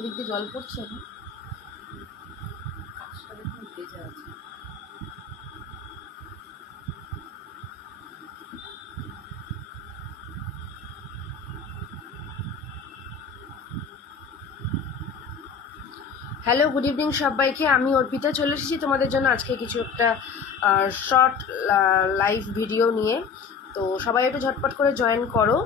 ওদিক দিয়ে জল পড়ছে না, কাজটা দেখুন ভেজে আছে। হ্যালো, গুড ইভিনিং সবাইকে। আমি অর্পিতা চলে এসেছি তোমাদের জন্য আজকে কিছু একটা শর্ট লাইভ ভিডিও নিয়ে। তো সবাই একটু ঝটপট করে জয়েন করো।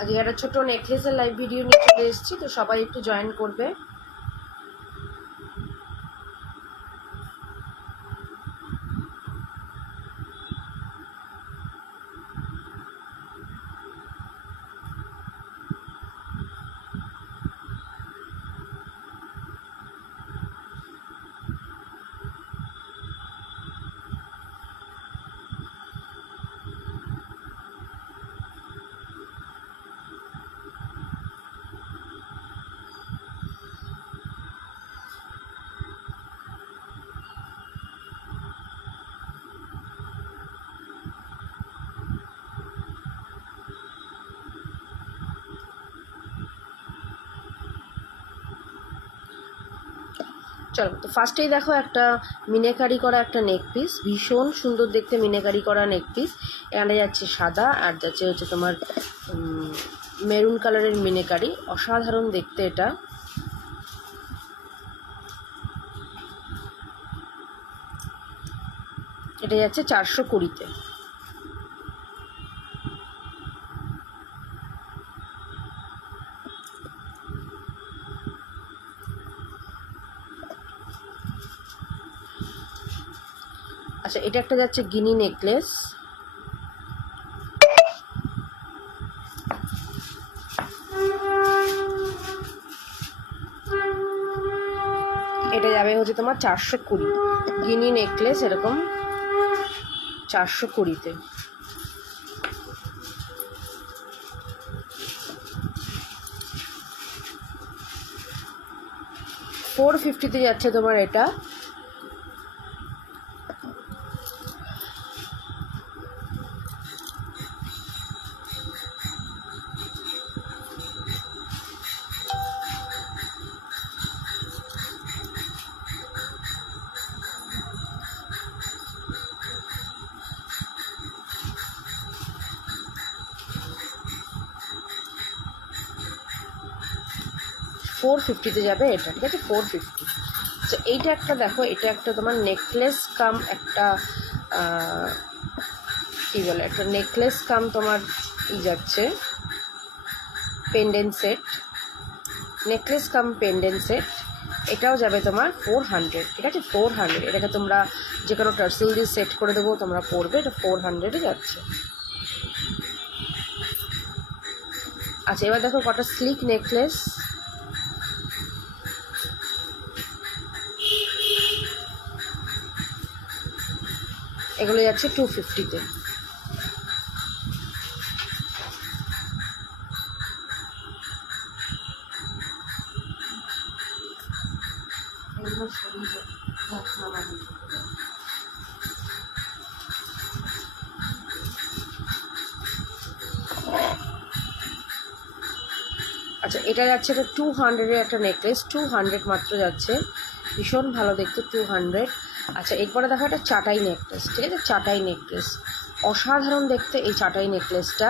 আজকে একটা ছোটো নেকলেসের লাইভ ভিডিও নিয়ে চলে এসেছি, তো সবাই একটু জয়েন করবে। চলো, তো ফার্স্টেই দেখো একটা মিনেকারি করা একটা নেক পিস, ভীষণ সুন্দর দেখতে মিনেকারি করা নেক পিস। এখানে যাচ্ছে সাদা, আর যাচ্ছে হচ্ছে তোমার মেরুন কালারের মিনেকারি, অসাধারণ দেখতে এটা। এটা যাচ্ছে 420-তে। আচ্ছা, এটা একটা যাচ্ছে গিনি নেকলেস। এটা যাবে হচ্ছে তোমার 420, গিনি নেকলেস এরকম 420-তে। $450-তে যাচ্ছে তোমার এটা। $450-তে যাবে এটা, ঠিক আছে, 450। তো এইটা একটা দেখো, এটা একটা তোমার নেকলেস কাম একটা কী বলে, একটা নেকলেস কাম তোমার যাচ্ছে পেন্ডেন্ট সেট, নেকলেস কাম পেন্ডেন্ট সেট। এটাও যাবে তোমার 400, ঠিক আছে, 400। এটাকে তোমরা যে কোনো টার্সেল দিয়ে সেট করে দেবো, তোমরা পরবে, এটা 400-এ যাচ্ছে। আচ্ছা, এবার দেখো কটা স্লিক নেকলেস। এগুলো যাচ্ছে 250-তে। আচ্ছা, এটা যাচ্ছে এটা 200-এর একটা নেকলেস, 200 মাত্র যাচ্ছে, ভীষণ ভালো দেখতে, 200। আচ্ছা, এরপরে দেখো একটা চাটাই নেকলেস, ঠিক আছে, চাটাই নেকলেস, অসাধারণ দেখতে এই চাটাই নেকলেসটা।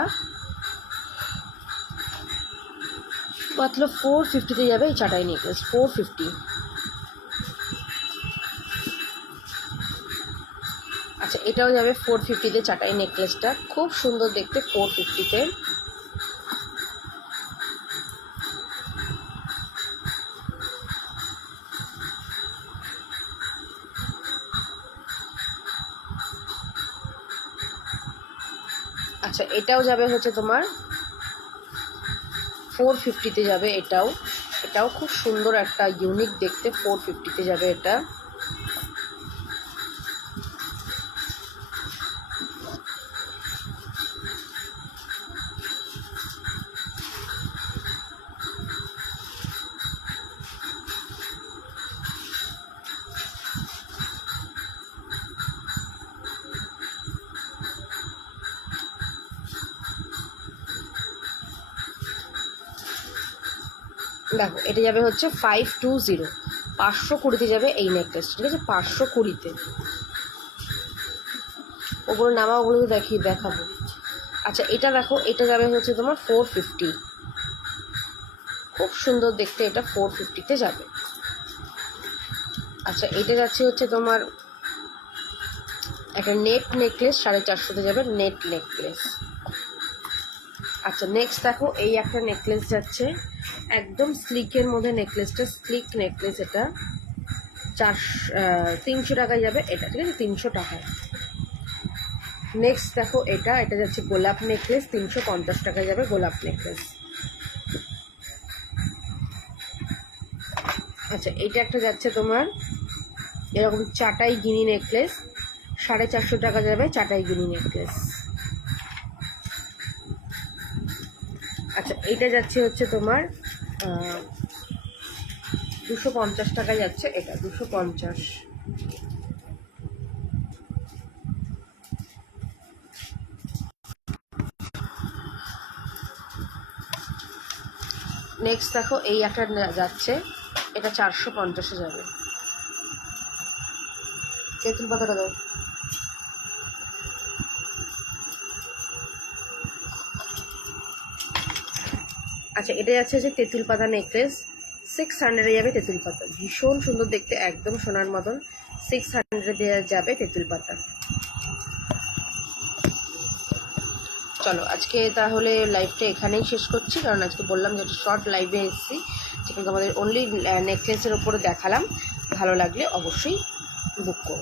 মাত্র 450-তে যাবে এই চাটাই নেকলেস, 450। আচ্ছা, এটাও যাবে 450-তে, চাটাই নেকলেসটা খুব সুন্দর দেখতে, 450-তে। আচ্ছা, এটাও যাবে হচ্ছে তোমার 450-তে যাবে এটাও। এটাও খুব সুন্দর একটা ইউনিক দেখতে, 450-তে যাবে এটা। দেখো এটা যাবে হচ্ছে 520, 520 যাবে এই নেকলেস, ঠিক আছে, 520। ওগুলো নামা, ওগুলো দেখাবো। আচ্ছা এটা দেখো, এটা যাবে হচ্ছে তোমার 450, খুব সুন্দর দেখতে, এটা 450-তে যাবে। আচ্ছা এটা যাচ্ছে হচ্ছে তোমার একটা নেট নেকলেস, 450-তে যাবে নেট নেকলেস। আচ্ছা নেক্সট দেখো এই একটা নেকলেস যাচ্ছে একদম স্লিকের মধ্যে, নেকলেসটা স্লিক নেকলেস, এটা 300 টাকায় যাবে এটা, ঠিক আছে, 300 টাকায়। নেক্সট দেখো এটা যাচ্ছে গোলাপ নেকলেস, 350 টাকায় যাবে গোলাপ নেকলেস। আচ্ছা এটা একটা যাচ্ছে তোমার এরকম চাটাই গিনি নেকলেস, 450 টাকা যাবে চাটাই গিনি নেকলেস। আচ্ছা এটা যাচ্ছে হচ্ছে তোমার 250 টাকা যাচ্ছে এটা, 250। নেক্সট দেখো এই একটা যাচ্ছে, এটা 450-এ যাবে। তেঁতুল পাতাটা দাও। আচ্ছা এটা যাচ্ছে যে তেঁতুল পাতা নেকলেস, 600-এ যাবে তেঁতুল পাতা, ভীষণ সুন্দর দেখতে, একদম সোনার মতন, 600-এ যাবে তেঁতুল পাতা। চলো আজকে তাহলে লাইভটা এখানেই শেষ করছি, কারণ আজকে বললাম যে একটা শর্ট লাইভে এসেছি, যেখানে তোমাদের অনলি নেকলেসের ওপরে দেখালাম। ভালো লাগলে অবশ্যই বুক করো।